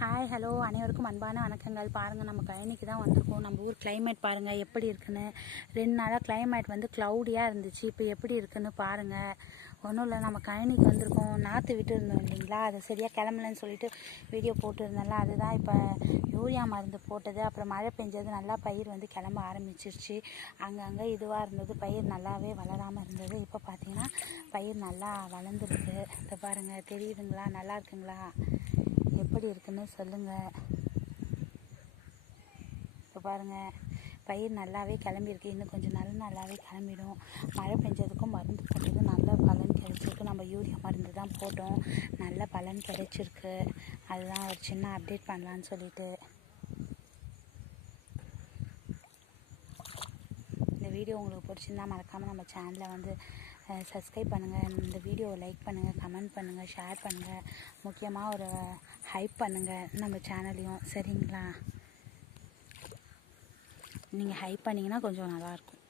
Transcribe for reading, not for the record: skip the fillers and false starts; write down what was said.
Hi hello அனைவருக்கும் அன்பான வணக்கங்கள். பாருங்கள், நம்ம கழனிக்கு தான் வந்திருக்கோம். நம்ம ஊர் கிளைமேட் பாருங்கள் எப்படி இருக்குன்னு. 2 நாளாக கிளைமேட் வந்து க்ளவுடியாக இருந்துச்சு. இப்போ எப்படி இருக்குன்னு பாருங்கள். ஒன்றும் இல்லை, நம்ம கழனிக்கு வந்திருக்கோம். நாற்று விட்டு இருந்தோம் இல்லைங்களா, அது சரியாக கிளம்பலன்னு சொல்லிட்டு வீடியோ போட்டுருந்தோம்ல, அதுதான் இப்போ யூரியா மருந்து போட்டது. அப்புறம் மழை பெஞ்சது, நல்லா பயிர் வந்து கிளம்ப ஆரம்பிச்சிருச்சு. அங்கங்கே இதுவாக இருந்தது, பயிர் நல்லாவே வளராமல் இருந்தது. இப்போ பார்த்தீங்கன்னா பயிர் நல்லா வளர்ந்துருக்கு. இதை பாருங்கள், தெரியுதுங்களா? நல்லா இருக்குங்களா? எப்படி இருக்குன்னு சொல்லுங்கள். இப்போ பாருங்கள், பயிர் நல்லாவே கிளம்பியிருக்கு. இன்னும் கொஞ்சம் நாள் நல்லாவே கிளம்பிடும். மழை பெஞ்சதுக்கும் மருந்து போட்டது நல்ல பலன் கிடைச்சிருக்கு. நம்ம யூரியா மருந்து தான் போட்டோம், நல்ல பலன் கிடைச்சிருக்கு. அதுதான் ஒரு சின்ன அப்டேட் பண்ணலான்னு சொல்லிட்டு. இந்த வீடியோ உங்களுக்கு பிடிச்சிருந்தா மறக்காமல் நம்ம சேனலை வந்து சப்ஸ்கிரைப் பண்ணுங்கள். இந்த வீடியோவை லைக் பண்ணுங்கள், கமெண்ட் பண்ணுங்கள், ஷேர் பண்ணுங்கள். முக்கியமாக ஒரு ஹைப் பண்ணுங்கள் நம்ம சேனலையும், சரிங்களா? நீங்கள் ஹைப் பண்ணிங்கன்னா கொஞ்சம் நல்லாயிருக்கும்.